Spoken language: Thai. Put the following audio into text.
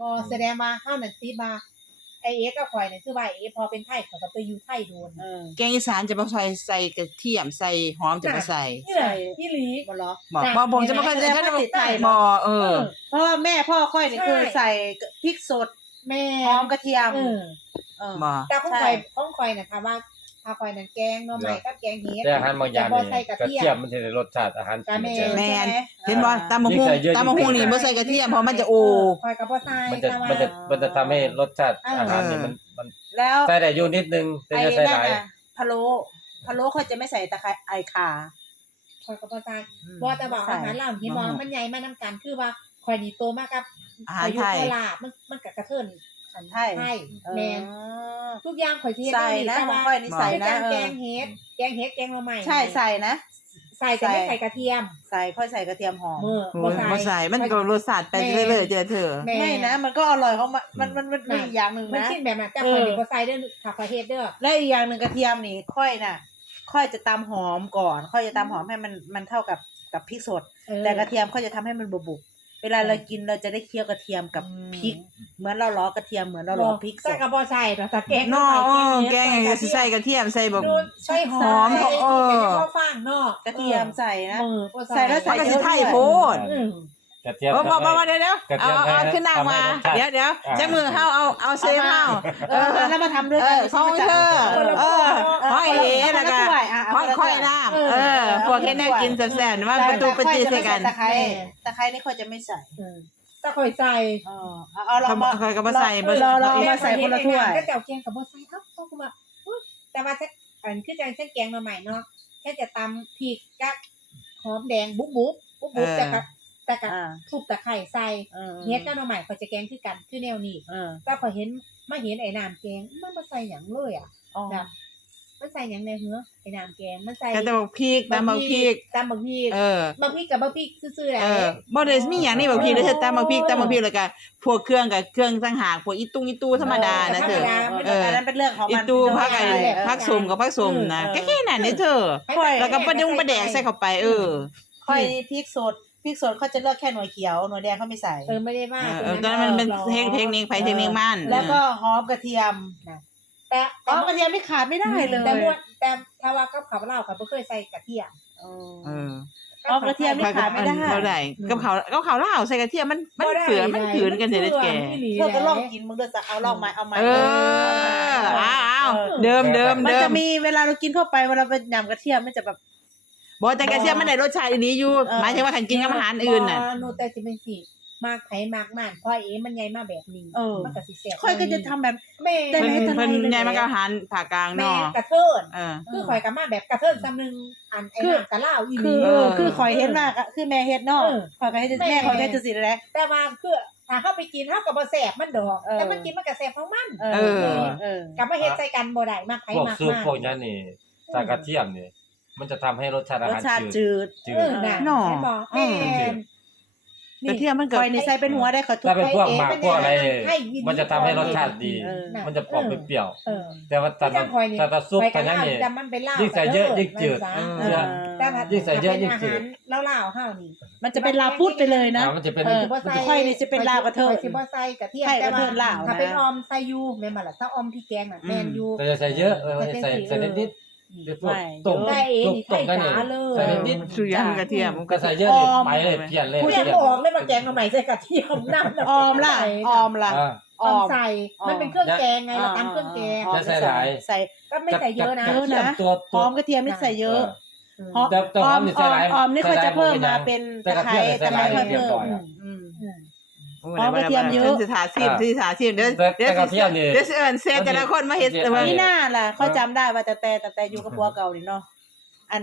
ก็แสดงมาเข้าหนังซีมาไอเอ็กก็คอยเนี่ยคือว่าเอ พอเป็นไท่เขาก็ไปยูไท่โดนแกงอีสานจะมาใส่ใส่กระเทียมใส่หอมจะมาใส่ใส่พี่ลีบอกเหรอบอกบอกจะมาใส่ใส่ไทยบอกเออเพราะว่าแม่พ่อคอยเนี่ยคือใส่พริกสดแม่หอมกระเทียมเอืมอ่แต่ของคอยของคอยนะคะว่าผักไข่นั่นแกงน้ำใหม่กับแกงเห็ดแต่อาหารบางอย่างนี่กระเทียมมันจะรสชาติอาหารแม่แม่เห็นว่าตามมะฮุ่งตามมะฮุ่งนี่เมื่อใส่กระเทียมเพราะมันจะโอ้ไผักไส้มันจะมันจะมันจะทำให้รสชาติอาหารนี่มันมันแล้วใส่แต่ยูนิดนึงแต่จะใส่หลาพะโล้พะโล้เขาจะไม่ใส่ตะไคร้ไอขาข่อยกับผักไส้พอจะบอกอาหารเลาวเห็นว่มันใหญ่มากน้ำกัน คือว่าขอยนี่โตมากครับอาหารไทยมันมันกระเทือนันไทยไทแมนทุกอย่างขอยเฮ็ดได้ใส่นะข่อยนี่ใส่นะ แกงเห็ด แกงเห็ด แกงเราใหม่ ใช่ ใส่นะ ใส่แต่ไม่ใส่กระเทียม ใส่ค่อยใส่กระเทียมหอมบ่ใส่มันก็รสชาติแปลกเลยเจ้าเธอไม่นะ มันก็อร่อยเขามัน มัน มันมีอย่างหนึ่งนะ มันชินแบบนั้นแตขอยนี่บ่ใส่เด้อค่ะข่อยเฮ็ดเด้อและอีกอย่างหนึ่งกระเทียมนี่ค่อยน่ะค่อยจะตำหอมก่อนค่อยจะตำหอมให้มัน มันเท่ากับ กับพริกสด แต่กระเทียมค่อยจะทำให้มันบุบเวลาเรากินเราจะได้เคี่ยวกระเทียมกับพริก เหมือนเราล้อกระเทียมเหมือนเราล้อพริกใส่กระบอใส่แต่แกงก็ใส่แกงแกงใส่กระเทียมใส่บบใส่หอมเออฟางเนาะกระเทียมใส่นะใส่แล้วใส่กระเทียมโพดเทียมมามามาเดี๋ยวกระเอาขึ้นนางมาเดี๋ยวเดี๋ยวใช้มือเข้าเอาเอาเซฟเข้าแล้วมาทำด้วยเออซองเธอเออค่อยเอ๋นะกันค่อยค่อยนางเออพวกแค่แน่กินแสนว่าประตูปติเสธกันตะไคร้ตะไคร้นี่ควรจะไม่ใส่ก็คอยใส่เออเอาเรามาเรามาใส่คนละถ้วยก็แกวเกียงกับบัวใส่ครับเขาก็มาแต่ว่าฉันขึ้นใจฉันแกงมาใหม่เนาะแค่จะตำผิดกับหอมแดงบุ๊บบุ๊บบุ๊บบุ๊บจะตะกะทุบตะไคร่ใส่เฮ็ดก็เอาใหม่ขอจะแกงคือกันคือแนวนี้แต่พอเห็นมาเห็นไอ้น้ำแกงมันมาใส่หยังเลยอ่ะจ้ะมันใส่หยังในเหือไอ้น้ำแกงมันใส่แต่บักพริกตามบักพริกตามบักพริกเออบักพริกกับบักพริกซื่อๆแะละเออบ่ได้มีหยังนีนบักพีิกแล้วแต่ตามบักพริกตามบักพริกแล้วก็พวกเครื่องกับเครื่องสังหารพวกอีตุงอีตูธรรมดานะเธอเออเององอตูพักอะไรพักสมกับพักสมนะแค่นั้นนี่เธอแล้วก็ประดุงประแดกใส่เข้าไปเออค่อยพริกสดพริกสดเขาจะเลือกแค่หน่วยเขียวหน่วยแดงเขาไม่ใส่ เออไม่ได้มากเออตอนนั้นมันเป็นเทคนิคไปเทคนิคมันแล้วก็หอมกระเทียมแต่หอมกระเทียมไม่ขาดไม่ได้เลยแต่มวาแต่ทว่ากับขาวเล่าเขาไม่เคยใส่กระเทียมเอากระเทียมไม่ขาดไม่ได้เท่าไหร่กับขากับขาวเล่าใส่กระเทียมมันมันเสือมันขืนกันเสียดแก่เธอจะลองกินมึงเดี๋ยจะเอาลองไม้เอาไม้เออเดิมเดิมเดิมมันจะมีเวลาเรากินเข้าไปเวลาไปยำกระเทียมมันจะแบบบอแต่กระเซียมไม่ได้รสชาตินี้อยู่หมายถึงว่าขันกินกับอาหารอื่นน่ะโนแต่จิเป็่สีมากไขมากมันเพราเอ๋มันใหญ่มากแบบนี้มากกระสีเสียค่อยก็จะทําแบบแม่แต่มันใหญ่มากอาหารผ่ากลางนอกกระเทิร์นคือข่อยกับมาแบบกระเทิร์นจำนึงอันไอ้หนักกระล่าอีกนี่คือข่อยเฮ็ดมากคือแม่เฮ็ดนอกะ่อยก็เฮ็ดแม่ข่อยเฮ็ดจะสิแล้วแต่ว่าคือถ้าเข้าไปกินเข้ากับบะแสบมันดอกแต่มันกินมันกระแสบเอรมันกับมาเห็นใจกันโบได้มากไขมากมากพวกซุปพวกนั้นี่ใสกระเทียมนี่มันจะทําให้รสชาติรสชาติจืดจืดหน่อแม่นี่เที่ยมันเกิดไฟในใส่เป็นหัวได้ขอทุกาปเป็นพวกหมากพวกอะไรมันจะทําให้รสชาติดี มันจะปอกเปรี้ยวแต่ว่าตาตาซุปกันนั่นเองยิ่งใส่เยอะยิ่งจืดยิ่งใส่เยอะยิ่งจืดเล่าเล่าข้าวนี่มันจะเป็นลาพูดไปเลยนะ มันจะเป็นไข่นี่จะเป็นลากระเทยไข่ใส่กับเที่ยแต่ว่าเถ้าเป็นออมใส่ยูแม่มาละถ้าออมที่แกงอ่ะแมนยูแต่จะใส่เยอะใส่ใส่นิดตกตกตกได้เลยใส่นิดสุยักระเทียมกอะเลยไปเลยเปลี่ยนเลยเปลี่ยนอกได้มาแกงเอาใหม่ใส่กระเทียมน้ำหอมละออมละออมใส่ มันเป็นเครื่องแกงไงเราตำเครื่องแกงจะใส่ไหนใส่ ก็ไม่ใส่เยอะนะหัวตัวออมกระเทียมไม่ใส่เยอะหอมออมออมนี่เขจะเพิ่มมาเป็นตะไคร้ ตะไคร้เพิ่มอ๋อกระเทียมเยอะสิสาซีมสิทาซีมเดี๋ยวเดี๋ยวเทียมเดี๋ยวเอิญแซ่แต่ละคนมาเห็นนี่น่าล่ะเขาจำได้ว่าแต่แต่แต่อยู่กับพัวเก่านี่เนาะอัน